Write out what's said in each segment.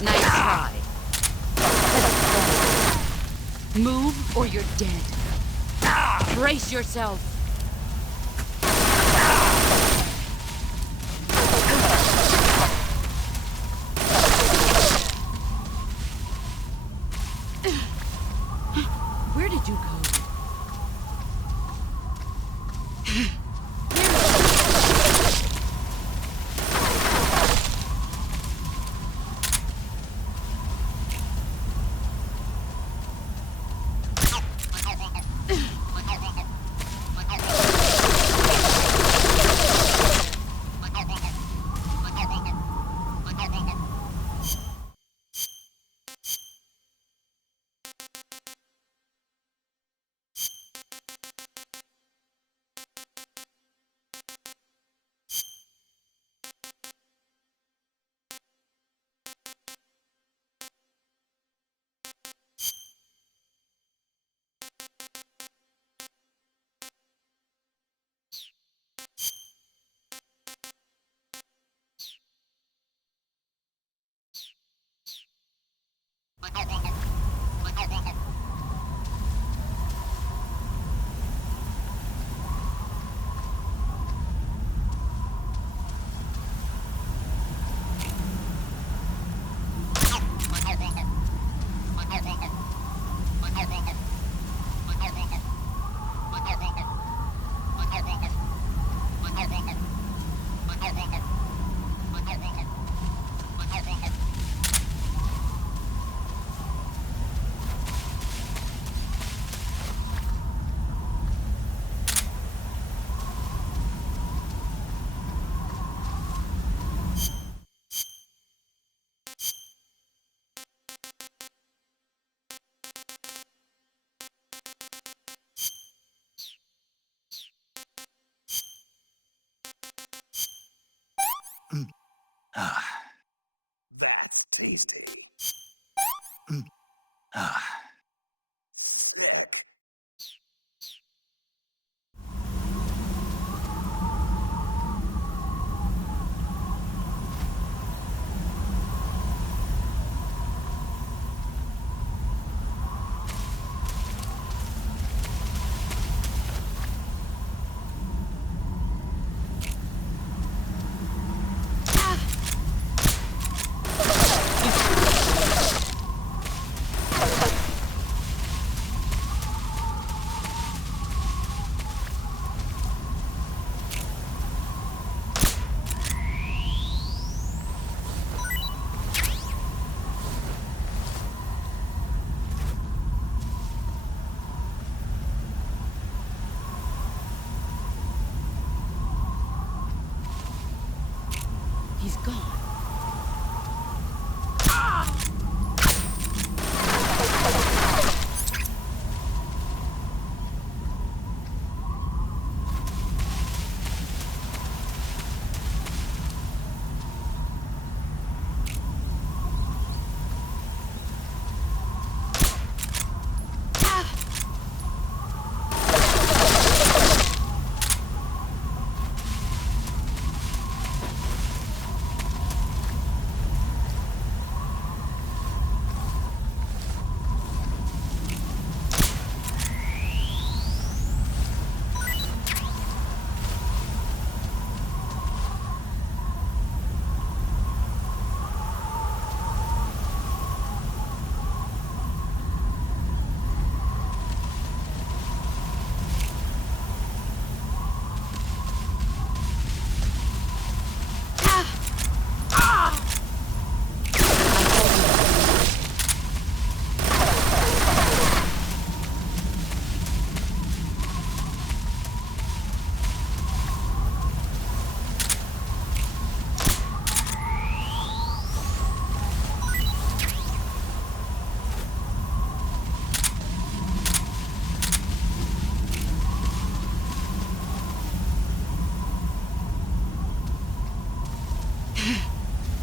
Nice try. Move or you're dead. Brace yourself. Where did you go? That's tasty. Thick. He's gone.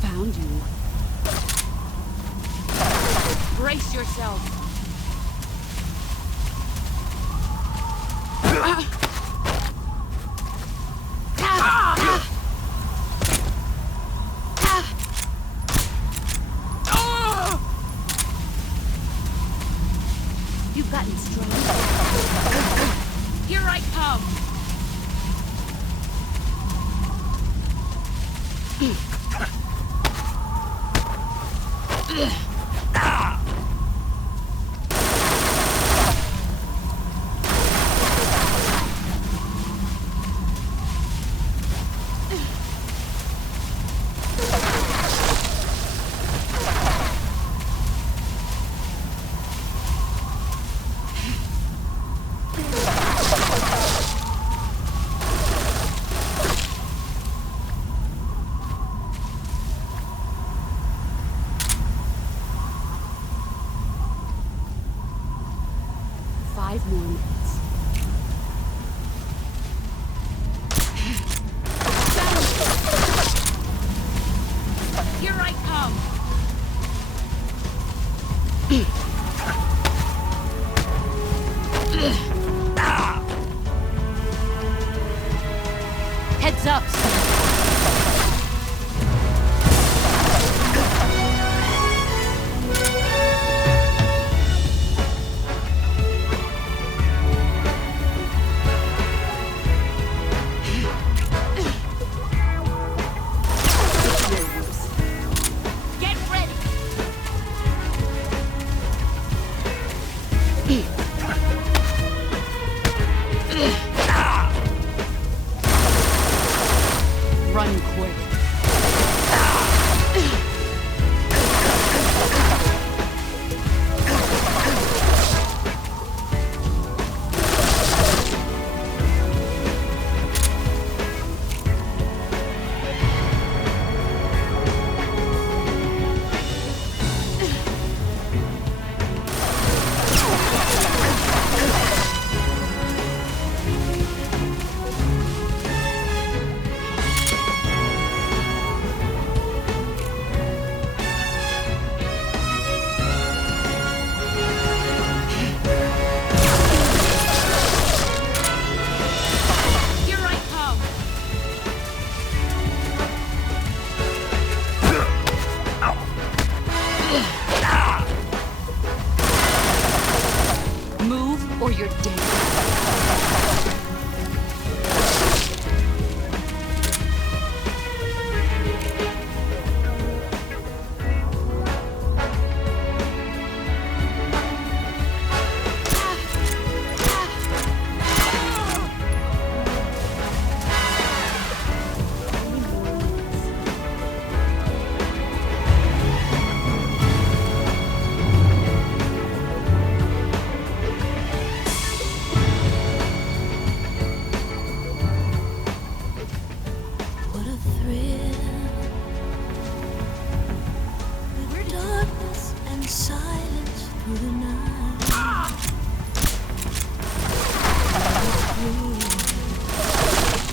Found you. Brace yourself. 5 more minutes. Here I come! Heads up, son. Run quick. Move or you're dead.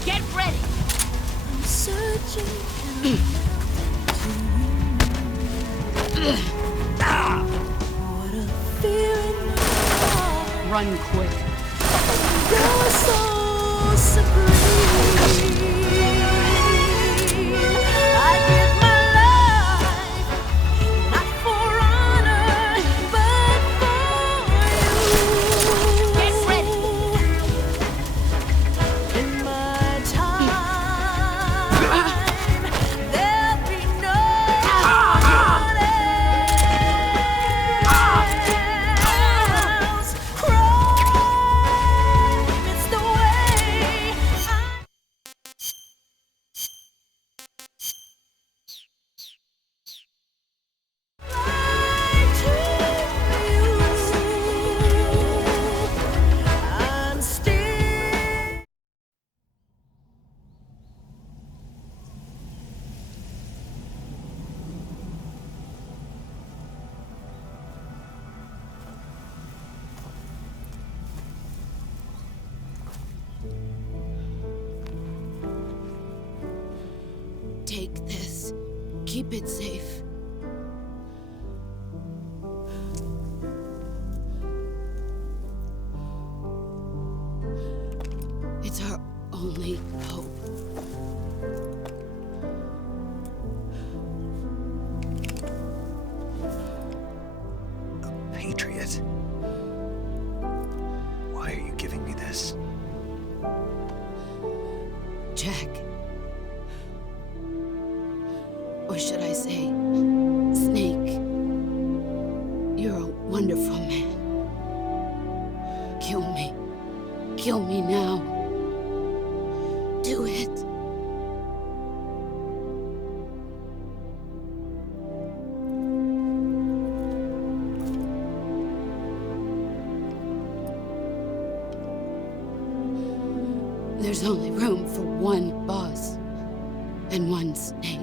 Get ready! I'm searching and what a fear in my heart. Run quick. You're so supreme. I give my life, not for honor, but for you. Get ready! In my time, there'll be no one else. Crime is the way I lie to you. I'm still. Take this. Keep it safe. It's our only hope. A patriot? Why are you giving me this? Jack. Or should I say, Snake? You're a wonderful man. Kill me. Kill me now. Do it. There's only room for one boss and one snake.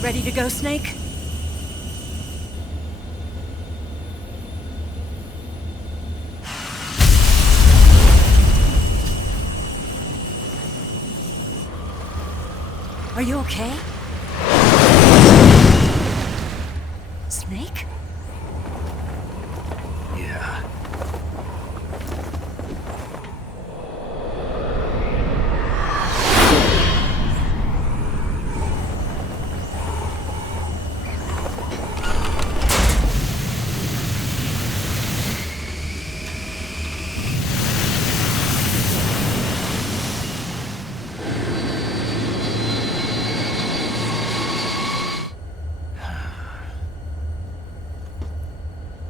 Ready to go, Snake? Are you okay? Snake? Yeah.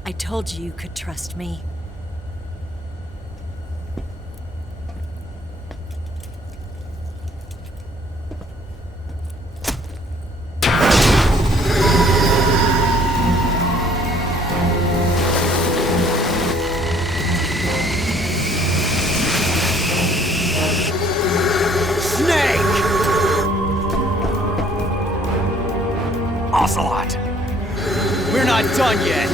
I told you you could trust me. Ocelot! We're not done yet!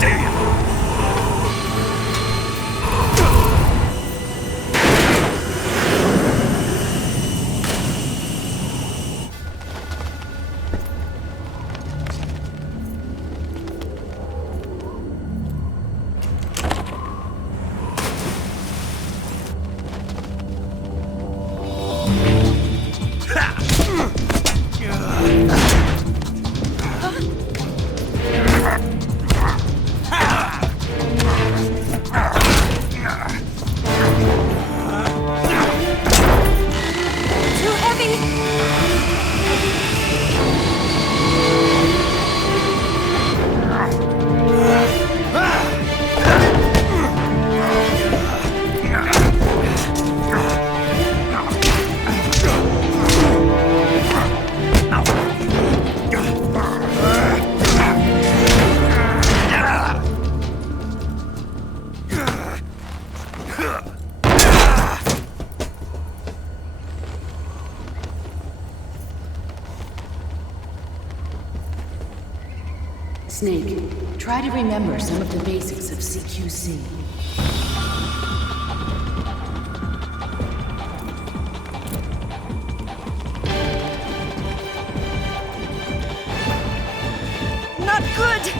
Damn! Snake, try to remember some of the basics of CQC. Not good!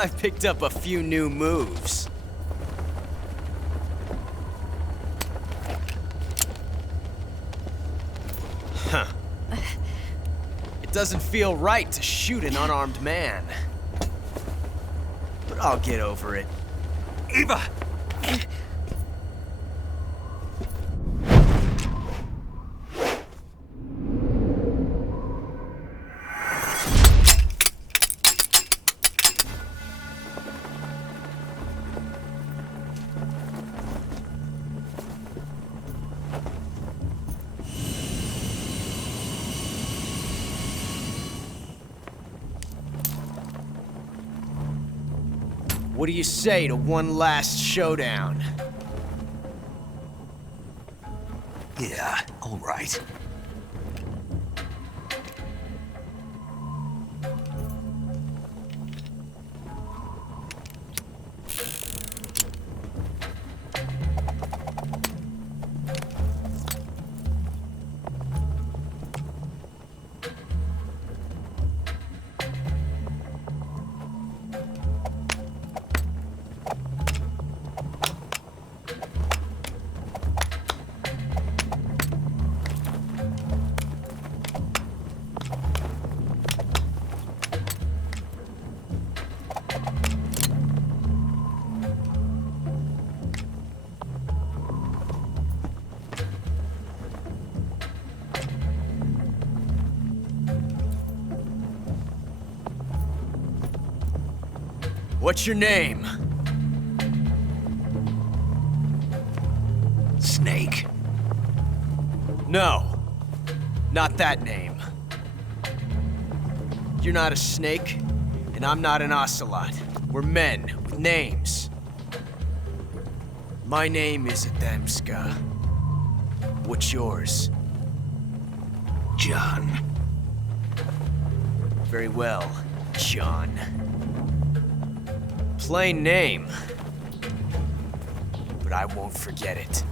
I picked up a few new moves. Huh. It doesn't feel right to shoot an unarmed man. But I'll get over it. Eva! What do you say to one last showdown? Yeah, all right. What's your name? Snake. No, not that name. You're not a snake, and I'm not an ocelot. We're men with names. My name is Adamska. What's yours? John. Very well, John. Plain name, but I won't forget it.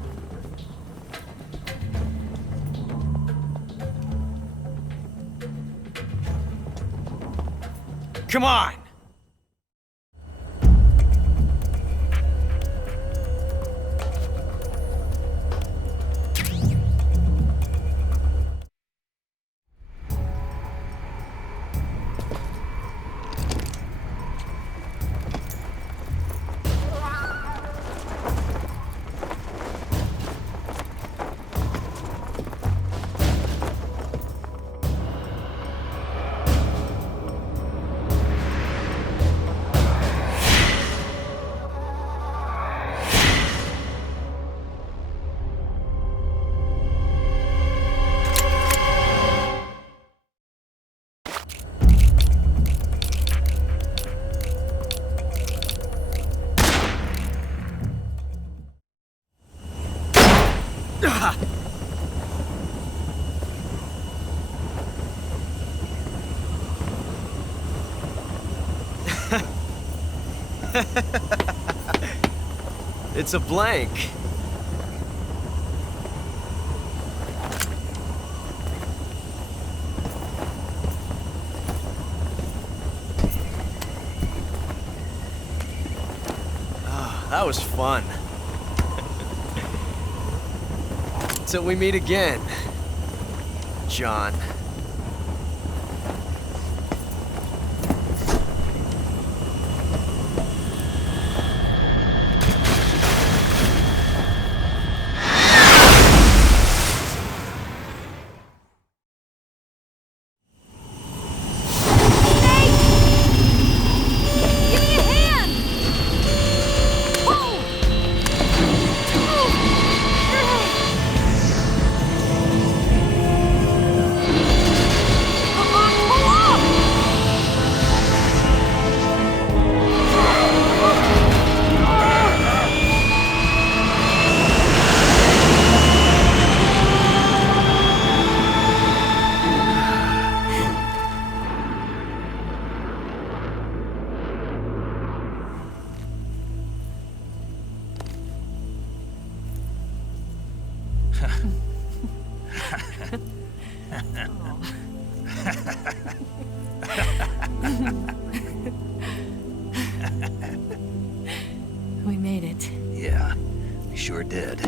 Come on! It's a blank. Oh, that was fun. Till we meet again, John. sure did.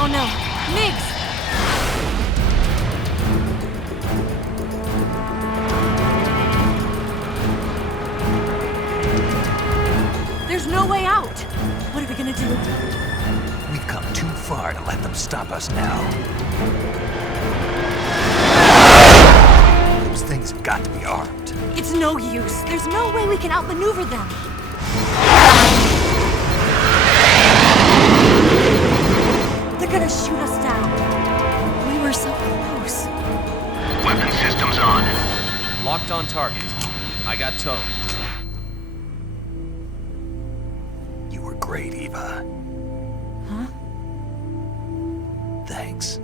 Oh no, Migs! There's no way out! What are we gonna do? We've come too far to let them stop us now. Those things have got to be armed. It's no use. There's no way we can outmaneuver them. They're gonna shoot us down. We were so close. Weapon systems on. Locked on target. I got towed. You were great, Eva. Huh? Thanks.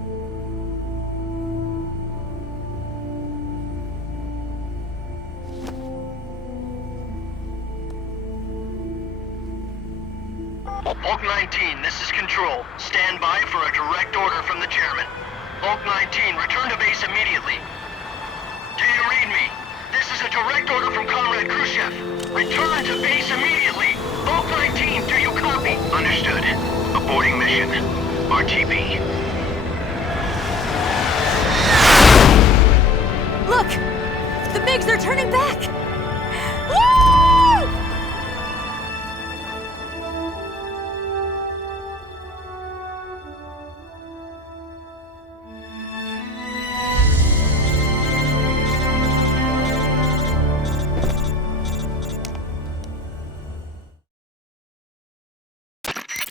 Bulk 19, this is Control. Stand by for a direct order from the chairman. Bulk 19, return to base immediately. Do you read me? This is a direct order from Comrade Khrushchev. Return to base immediately. Bulk 19, do you copy? Understood. Aborting mission. RTB. Look! The Migs are turning back! Woo!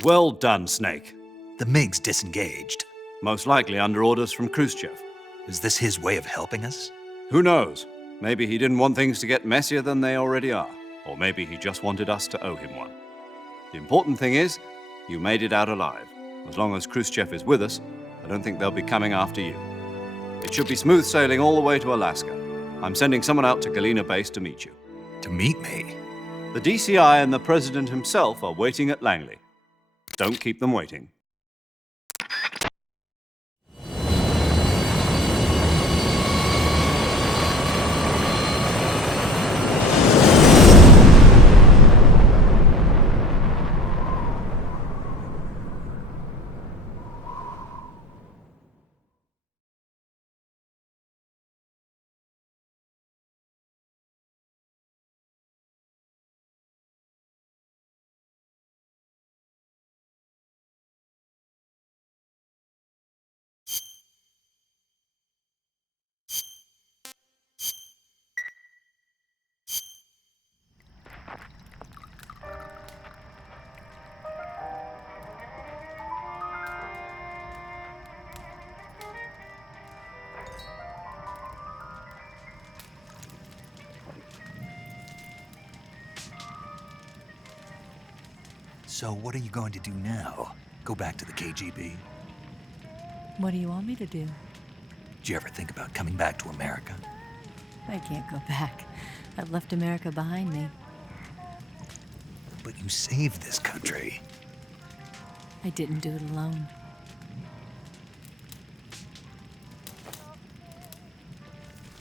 Well done, Snake. The MiG's disengaged. Most likely under orders from Khrushchev. Is this his way of helping us? Who knows? Maybe he didn't want things to get messier than they already are. Or maybe he just wanted us to owe him one. The important thing is, you made it out alive. As long as Khrushchev is with us, I don't think they'll be coming after you. It should be smooth sailing all the way to Alaska. I'm sending someone out to Galena Base to meet you. To meet me? The DCI and the President himself are waiting at Langley. Don't keep them waiting. So what are you going to do now? Go back to the KGB? What do you want me to do? Did you ever think about coming back to America? I can't go back. I've left America behind me. But you saved this country. I didn't do it alone.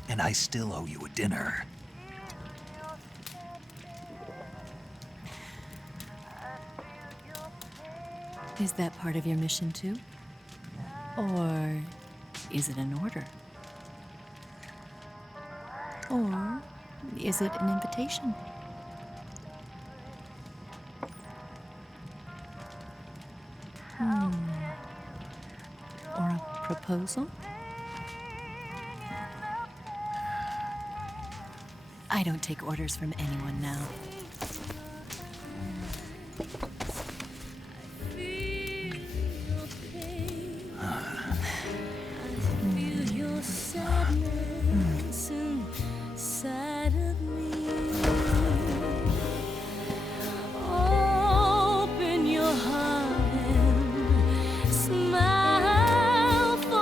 And I still owe you a dinner. Is that part of your mission too? Or is it an order? Or is it an invitation? Or a proposal? I don't take orders from anyone now. Open your heart and smile for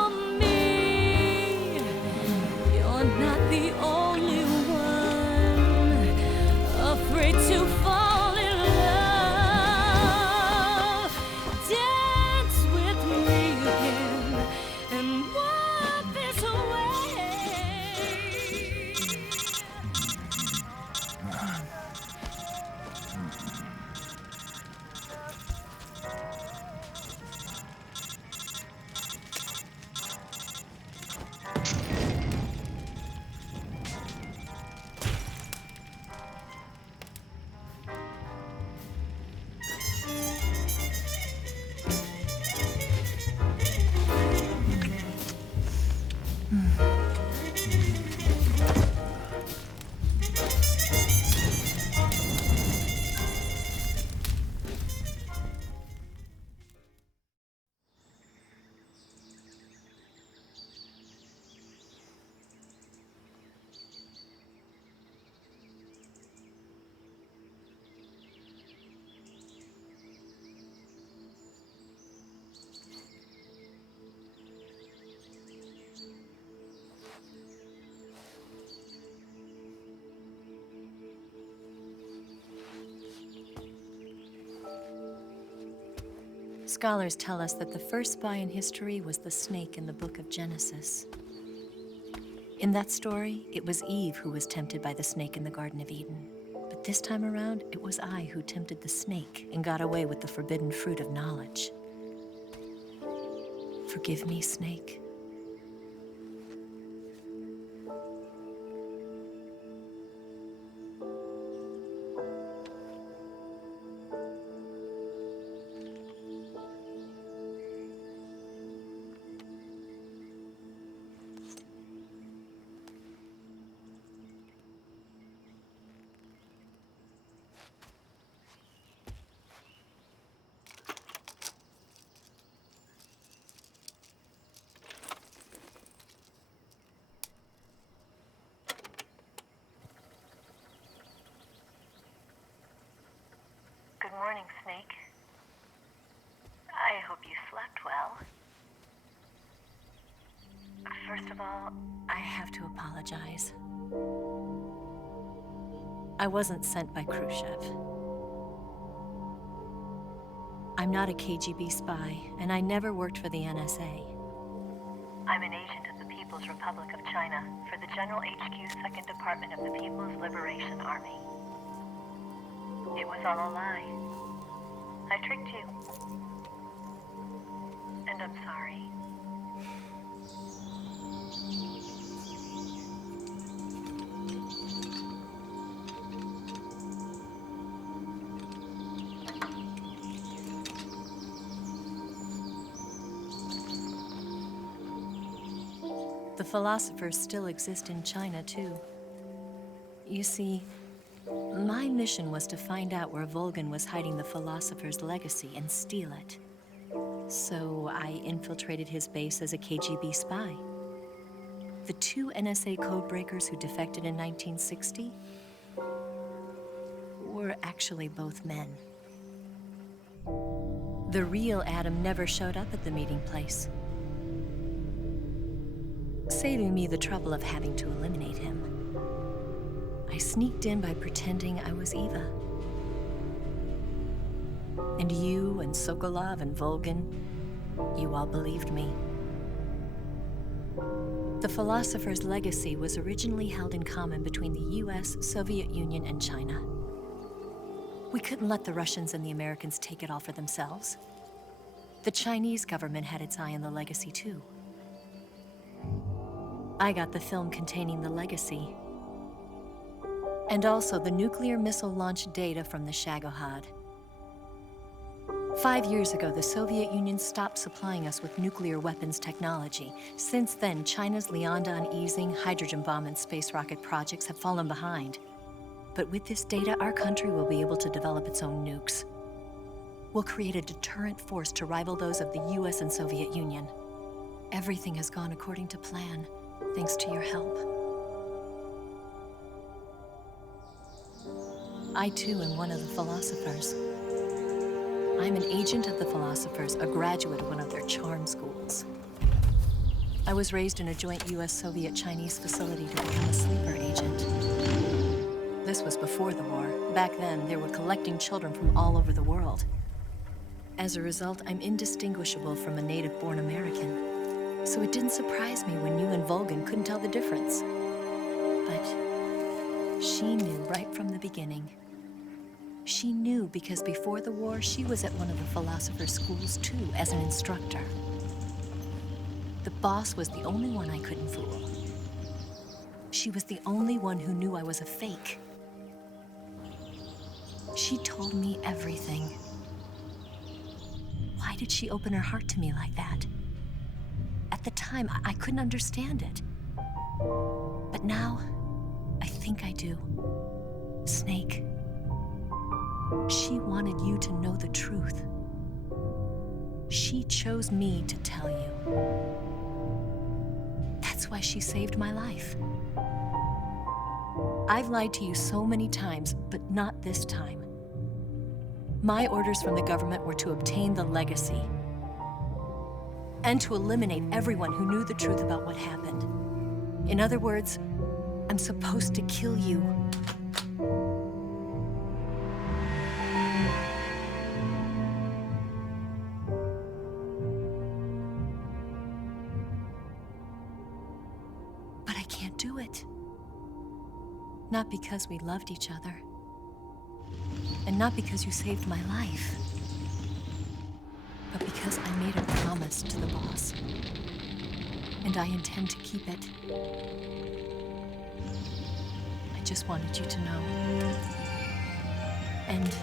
Scholars tell us that the first spy in history was the snake in the book of Genesis. In that story, it was Eve who was tempted by the snake in the Garden of Eden. But this time around, it was I who tempted the snake and got away with the forbidden fruit of knowledge. Forgive me, snake. Good morning, Snake. I hope you slept well. First of all, I have to apologize. I wasn't sent by Khrushchev. I'm not a KGB spy, and I never worked for the NSA. I'm an agent of the People's Republic of China for the General HQ 2nd Department of the People's Liberation Army. It was all a lie. I tricked you. And I'm sorry. The philosophers still exist in China, too. You see, my mission was to find out where Volgin was hiding the philosopher's legacy and steal it. So I infiltrated his base as a KGB spy. The two NSA codebreakers who defected in 1960 were actually both men. The real Adam never showed up at the meeting place, saving me the trouble of having to eliminate him. I sneaked in by pretending I was Eva. And you and Sokolov and Volgin, you all believed me. The philosopher's legacy was originally held in common between the US, Soviet Union, and China. We couldn't let the Russians and the Americans take it all for themselves. The Chinese government had its eye on the legacy too. I got the film containing the legacy, and also the nuclear missile launch data from the Shagohod. 5 years ago, the Soviet Union stopped supplying us with nuclear weapons technology. Since then, China's Liaodong easing, hydrogen bomb, and space rocket projects have fallen behind. But with this data, our country will be able to develop its own nukes. We'll create a deterrent force to rival those of the US and Soviet Union. Everything has gone according to plan, thanks to your help. I too am one of the philosophers. I'm an agent of the philosophers, a graduate of one of their charm schools. I was raised in a joint US-Soviet-Chinese facility to become a sleeper agent. This was before the war. Back then, they were collecting children from all over the world. As a result, I'm indistinguishable from a native-born American. So it didn't surprise me when you and Volgin couldn't tell the difference. But she knew right from the beginning. She knew because before the war, she was at one of the philosopher's schools too, as an instructor. The boss was the only one I couldn't fool. She was the only one who knew I was a fake. She told me everything. Why did she open her heart to me like that? At the time, I couldn't understand it. But now, I think I do. Snake. She wanted you to know the truth. She chose me to tell you. That's why she saved my life. I've lied to you so many times, but not this time. My orders from the government were to obtain the legacy and to eliminate everyone who knew the truth about what happened. In other words, I'm supposed to kill you. do it. Not because we loved each other. And not because you saved my life. But because I made a promise to the boss. And I intend to keep it. I just wanted you to know. And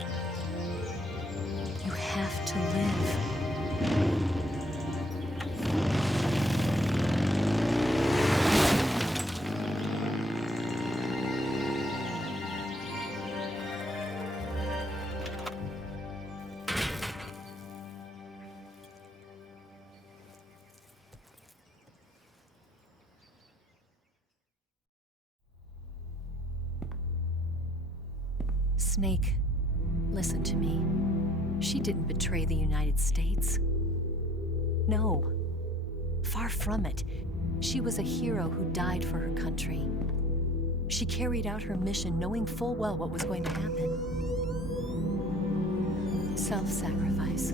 you have to live. Snake, listen to me. She didn't betray the United States. No, far from it. She was a hero who died for her country. She carried out her mission knowing full well what was going to happen. Self-sacrifice.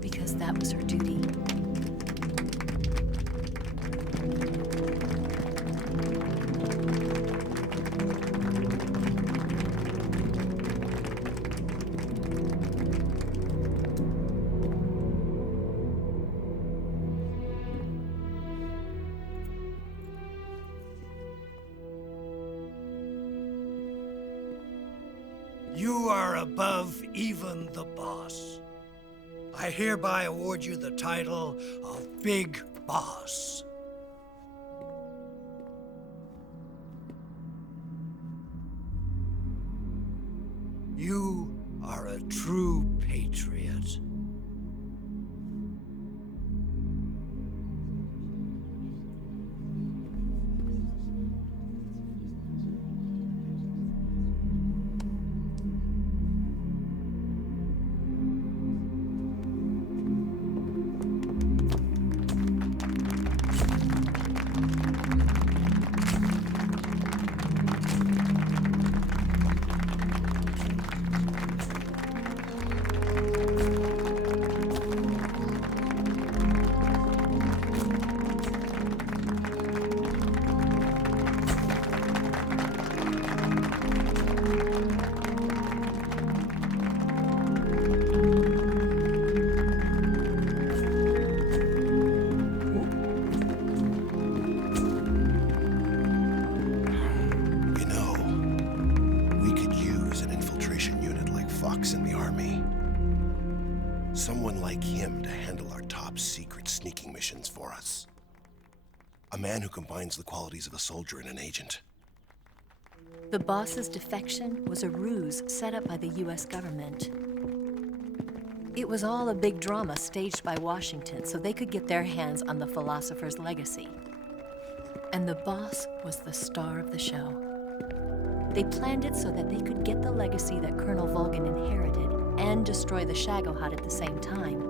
Because that was her duty. You are above even the boss. I hereby award you the title of Big Boss. You are a true patriot. In the army. Someone like him to handle our top secret sneaking missions for us. A man who combines the qualities of a soldier and an agent. The boss's defection was a ruse set up by the US government. It was all a big drama staged by Washington so they could get their hands on the philosopher's legacy. And the boss was the star of the show. They planned it so that they could get the legacy that Colonel Volgin inherited and destroy the Shagohod at the same time.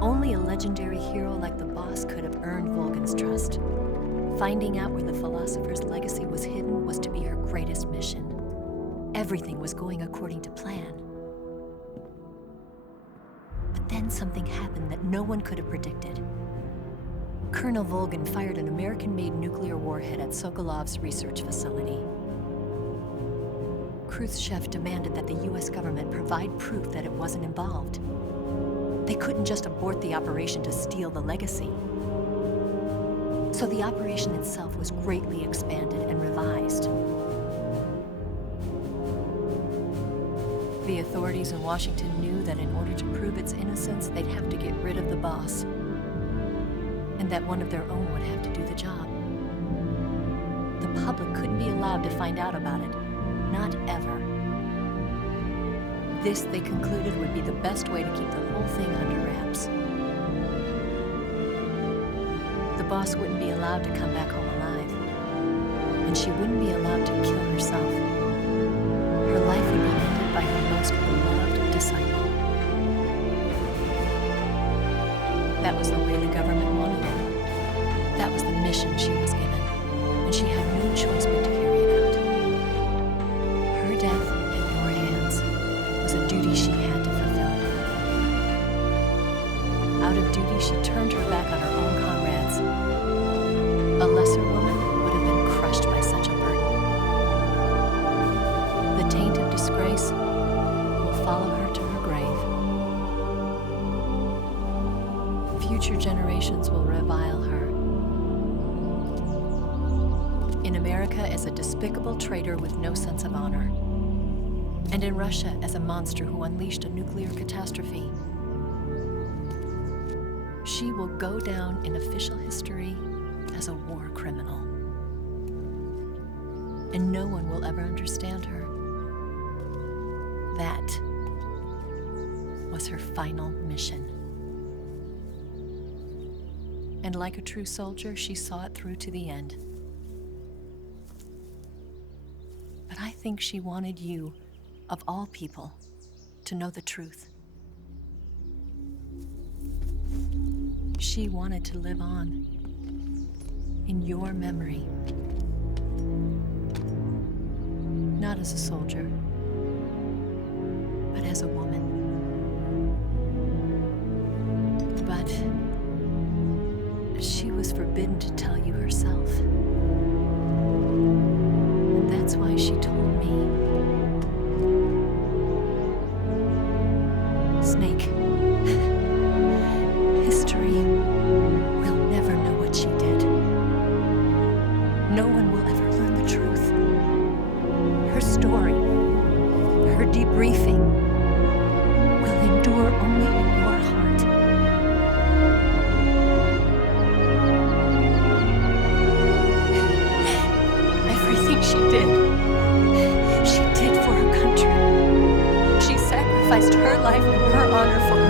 Only a legendary hero like the boss could have earned Volgin's trust. Finding out where the philosopher's legacy was hidden was to be her greatest mission. Everything was going according to plan. But then something happened that no one could have predicted. Colonel Volgin fired an American-made nuclear warhead at Sokolov's research facility. Khrushchev demanded that the US government provide proof that it wasn't involved. They couldn't just abort the operation to steal the legacy. So the operation itself was greatly expanded and revised. The authorities in Washington knew that in order to prove its innocence, they'd have to get rid of the boss. And that one of their own would have to do the job. The public couldn't be allowed to find out about it. Not ever. This, they concluded, would be the best way to keep the whole thing under wraps. The boss wouldn't be allowed to come back home alive. And she wouldn't be allowed to kill herself. Her life would be ended by her most beloved disciple. That was the way the government wanted it. That was the mission she was given. And she had no choice but to carry it out. Her death in your hands was a duty she had to fulfill. Out of duty, she turned her back on her own comrades. A lesser woman follow her to her grave. Future generations will revile her. In America as a despicable traitor with no sense of honor. And in Russia as a monster who unleashed a nuclear catastrophe. She will go down in official history as a war criminal. And no one will ever understand her. That was her final mission. And like a true soldier, she saw it through to the end. But I think she wanted you, of all people, to know the truth. She wanted to live on in your memory. Not as a soldier, but as a woman. But she was forbidden to tell you herself. And that's why she told me. Snake, history will never know what she did. No one will ever learn the truth. Her story, her debriefing, will endure only in your heart. Everything she did for her country. She sacrificed her life and her honor for her